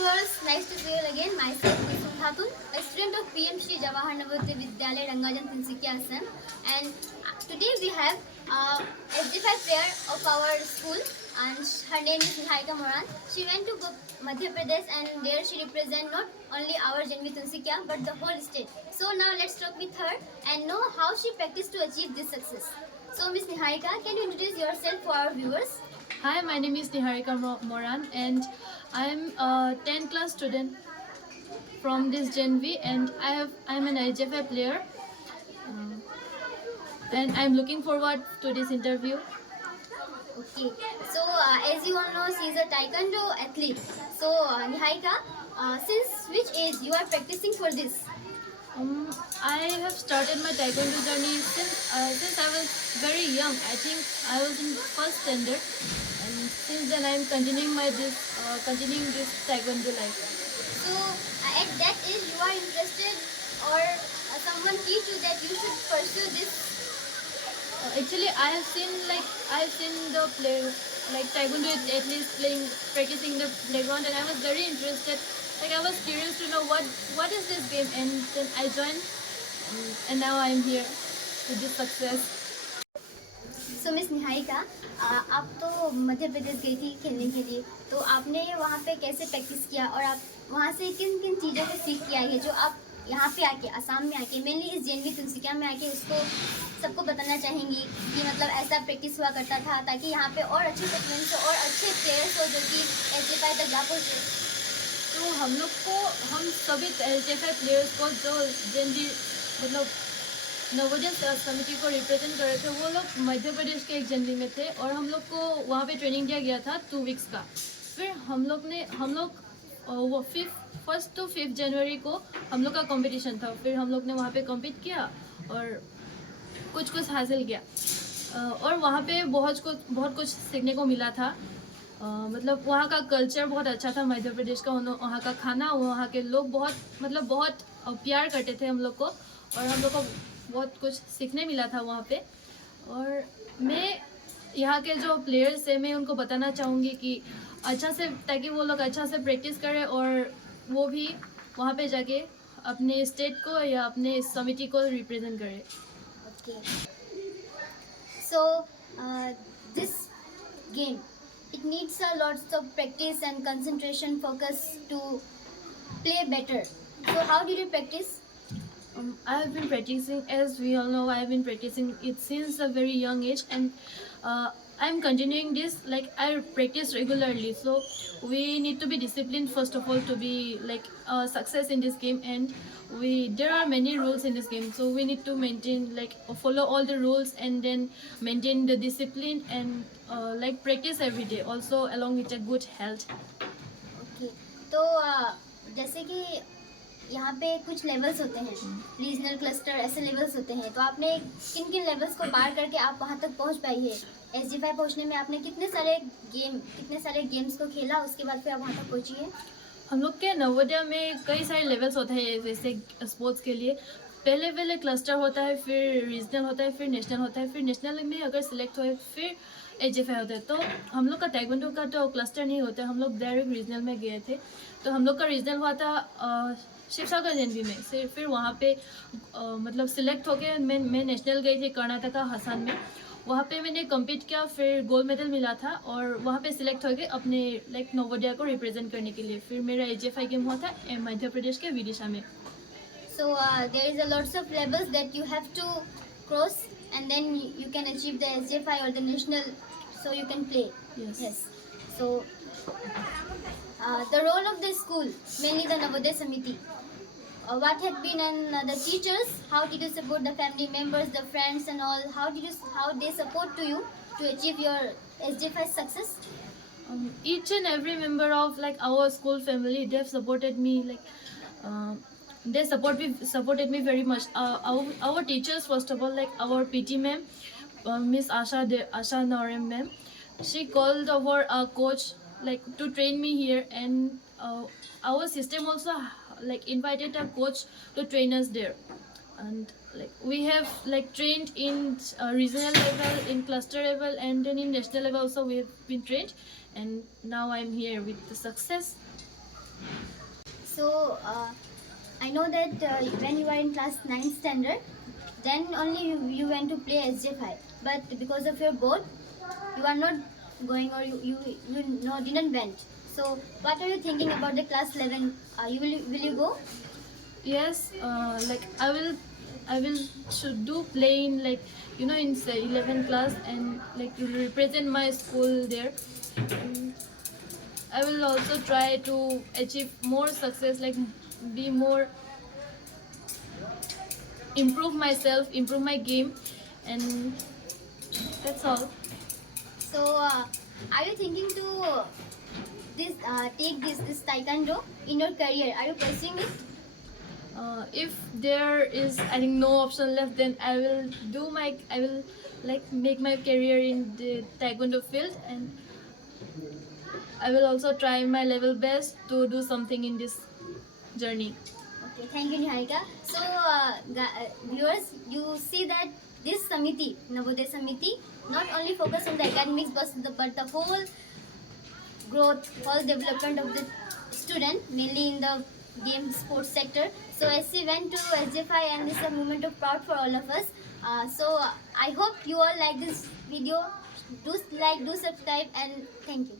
viewers, nice to see you again. Myself Kusum Khatun, a student of PM Shri Jawahar Navodaya Vidyalaya Rangajan Tinsukia Assam, and today we have SD5 player of our school, and her name is Niharika Moran. She went to Madhya Pradesh, and there she represent not only our Janvi Tinsukia but the whole state. So now let's talk with her and know how she practiced to achieve this success. So Miss Niharika, can you introduce yourself for our viewers? Hi, my name is Niharika Moran and I'm a 10th class student from this Gen V and I'm an IGFI player and I'm looking forward to this interview. Okay, so as you all know, she is a taekwondo athlete. So Niharika, since which age you are practicing for this? I have started my taekwondo journey since I was very young. I think I was in first standard, and since then I am continuing this taekwondo life. So at that age you are interested, or someone teach you that you should pursue this? Actually, I have seen the play like taekwondo athletes practicing the playground, and I was very interested. Like I was curious to know what is this game, and then I joined, and now I am here with this success. So miss Niharika, आप तो मध्य प्रदेश गई थी खेलने के लिए, तो आपने वहाँ पे कैसे प्रैक्टिस किया और आप वहाँ से किन किन चीज़ों को सीख के आई है जो आप यहाँ पे आके असम में आके मेनली इस जेएनवी तिनसुकिया में आके उसको सबको बताना चाहेंगी कि मतलब ऐसा प्रैक्टिस हुआ करता था ताकि यहाँ पे और अच्छे परफॉर्मेंस हो और अच्छे प्लेयर्स हो जो कि एसजेएफआई तक जा पहुँचे। तो हम सभी एसजेएफआई प्लेयर्स को जो जेएनवी मतलब नवोदय समिति को रिप्रेजेंट कर रहे थे, वो लोग मध्य प्रदेश के एक जनवरी में थे और हम लोग को वहाँ पे ट्रेनिंग दिया गया था 2 वीक्स का। फिर हम लोग वो 1st to 5th जनवरी को हम लोग का कंपटीशन था। फिर हम लोग ने वहाँ पे कम्पीट किया और कुछ हासिल किया और वहाँ पे बहुत कुछ सीखने को मिला था। मतलब वहाँ का कल्चर बहुत अच्छा था मध्य प्रदेश का। वहाँ का खाना, वहाँ के लोग बहुत प्यार करते थे हम लोग को और हम लोग को बहुत कुछ सीखने मिला था वहाँ पे। और मैं यहाँ के जो प्लेयर्स हैं, मैं उनको बताना चाहूँगी कि ताकि वो लोग अच्छा से प्रैक्टिस करें और वो भी वहाँ पे जाके अपने स्टेट को या अपने समिति को रिप्रेजेंट करें। Okay. So this game, it needs a lots of practice and concentration, focus to play better. So how did you practice? I have been practicing, as we all know, I have been practicing it since a very young age, and I'm continuing this. Like I practice regularly, so we need to be disciplined first of all to be like success in this game. And there are many rules in this game, so we need to follow all the rules and then maintain the discipline and like practice every day. Also along with a good health. Okay. तो जैसे कि यहाँ पे कुछ levels होते हैं, regional cluster ऐसे levels होते हैं, तो आपने किन किन लेवल्स को पार करके आप वहाँ तक पहुँच पाई है? एसजी5 पहुँचने में आपने कितने सारे गेम्स को खेला, उसके बाद फिर आप वहाँ तक पहुँची है? हम लोग के नवोदय में कई सारे लेवल्स होते हैं जैसे स्पोर्ट्स के लिए। पहले क्लस्टर होता है, फिर रीजनल होता है, फिर नेशनल होता है, फिर नेशनल में अगर सिलेक्ट हो फिर एसजेएफआई होता है। तो हम लोग का ताइक्वांडो का तो क्लस्टर नहीं होता है, हम लोग डायरेक्ट रीजनल में गए थे। तो हम लोग का रीजनल हुआ था शिवसागर जेएनवी में से। फिर वहाँ पे मतलब सिलेक्ट होके मैं नेशनल गई थी कर्नाटका हसन में। वहाँ पे मैंने कम्पीट किया, फिर गोल्ड मेडल मिला था और वहाँ पे सिलेक्ट हो गए अपने लाइक नवोदय को रिप्रेजेंट करने के लिए। फिर मेरा एसजेएफआई गेम हुआ था मध्य प्रदेश के विदिशा में। So there is a lots of levels that you have to cross and then you can achieve the SJFI or the national, so you can play. Yes. So the role of the school, mainly the Navodaya Samiti, what had been, and the teachers, how did you support the family members, the friends and all, how they support to you to achieve your SJFI success? Each and every member of like our school family, they have supported me they supported me very much. Our teachers, first of all, like our PT ma'am, Miss Asha Norem ma'am, she called our coach like to train me here, and our system also like invited a coach to train us there. And like we have like trained in regional level, in cluster level, and then in national level also we have been trained, and now I'm here with the success. So I know that when you are in class 9th standard, then only you went to play SJ5. But because of your board, you are not going, or you no, didn't went. So what are you thinking about the class 11? Will you go? Yes, like I will should do playing, like in say 11th class, and like to represent my school there. And I will also try to achieve more success, like be more, improve myself, improve my game, and that's all. So are you thinking to take this taekwondo in your career? Are you pursuing it? If there is, I think, no option left, then I will like make my career in the taekwondo field, and I will also try my level best to do something in this journey. Okay, thank you, Niharika. So, viewers, you see that this Samiti, Navodaya Samiti, not only focus on the academics, but the whole growth, whole development of the student, mainly in the game sports sector. So, SC went to SJ5, and this is a moment of proud for all of us. I hope you all like this video. Do like, do subscribe, and thank you.